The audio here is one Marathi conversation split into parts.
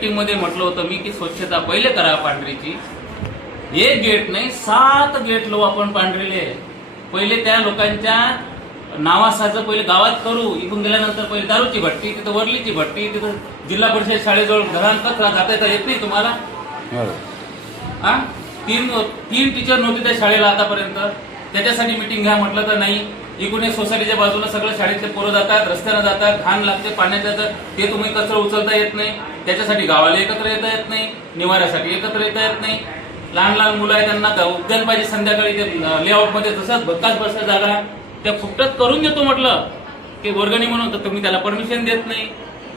मीटिंग मध्ये म्हटलं होतं मी की स्वच्छता पहिले करा पांढरीची. एक गेट नाही 7 गेट लावू आपण पांढरीले. पहिले त्या लोकांच्या नावासाचं पहिले गावात करू. इथून गेल्यानंतर पहिले दारूची भट्टी, तिथं वरलीची भट्टी, तिथं जिल्हा परिषद शाळेजवळ घरांत जाता येत नाही तुम्हाला. हा 3 टीचर नव्हते त्या शाळेला आतापर्यंत. त्याच्यासाठी मीटिंग घ्या म्हटलं तर नाही. इकडून सोसायटीच्या बाजूला सगळं शाळेतले पोरं जातात, रस्त्यानं जातात, घाण लागते पाण्याचं, ते तुम्ही कचरा उचलता येत नाही. त्याच्यासाठी गावाला एकत्र येता येत नाही, निवाऱ्यासाठी एकत्र येता येत नाही. लहान लहान मुलं आहेत त्यांना उद्यान पाहिजे संध्याकाळी. ते लेआउटमध्ये तसंच भक्काच बसल्या जागा त्या फुकटात करून देतो म्हटलं की वर्गणी म्हणून, तर तुम्ही त्याला परमिशन देत नाही.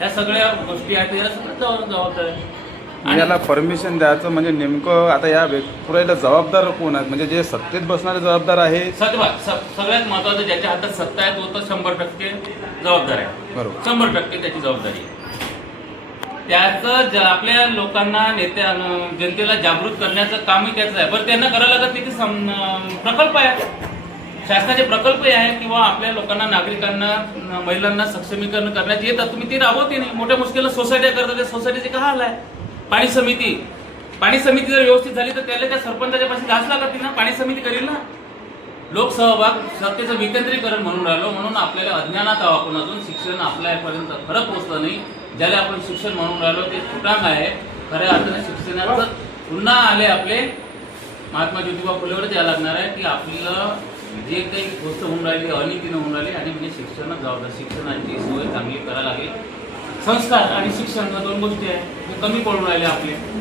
या सगळ्या गोष्टी आहेत, याला सगळं जबाबदार आहे. आणि याला परमिशन द्यायचं म्हणजे नेमकं आता या पुऱ्याला जबाबदार कोण आहेत? म्हणजे जे सत्तेत बसणारे जबाबदार आहे. सगळ्यात महत्वाचं ज्याच्या हातात सत्ता आहे तो तर 100% जबाबदार आहे. बरोबर, 100% त्याची जबाबदारी आहे. त्याचं आपल्या लोकांना नेत्या जनतेला जागृत करण्याचं कामही त्याचं आहे. बरं त्यांना करायला लागत नाही की प्रकल्प आहे, शासनाचे प्रकल्प आहे किंवा आपल्या लोकांना नागरिकांना महिलांना सक्षमीकरण करण्याचे येतात, तुम्ही ते राबवते नाही. मोठ्या मुश्किलला सोसायट्या करतात, त्या सोसायटीचे काय हाल आहे. पाणी समिती जर व्यवस्थित झाली तर त्याला त्या सरपंचाच्या पाशी जास्त लागतील ना. पाणी समिती करील ना. लोकसहभाग सत्तेचं विकेंद्रीकरण म्हणून राहिलो, म्हणून आपल्याला अज्ञानात आहोत आपण. अजून शिक्षण आपल्यापर्यंत खरं पोहोचलं नाही. ज्याला आपण शिक्षण म्हणून राहिलो ते फुटांग आहे. खऱ्या अर्थाने शिक्षणाचं पुन्हा आले आपले महात्मा ज्योतिबा फुलेवरच यायला लागणार आहे की आपलं जे काही गोष्ट होऊन राहिली अनितीनं होऊन राहिली, आणि म्हणजे शिक्षणच जबाबदार. शिक्षणाची सोय चांगली करायला लागेल. संस्कार आणि शिक्षण या 2 गोष्टी आहे, हे कमी पडून राहिले आपले.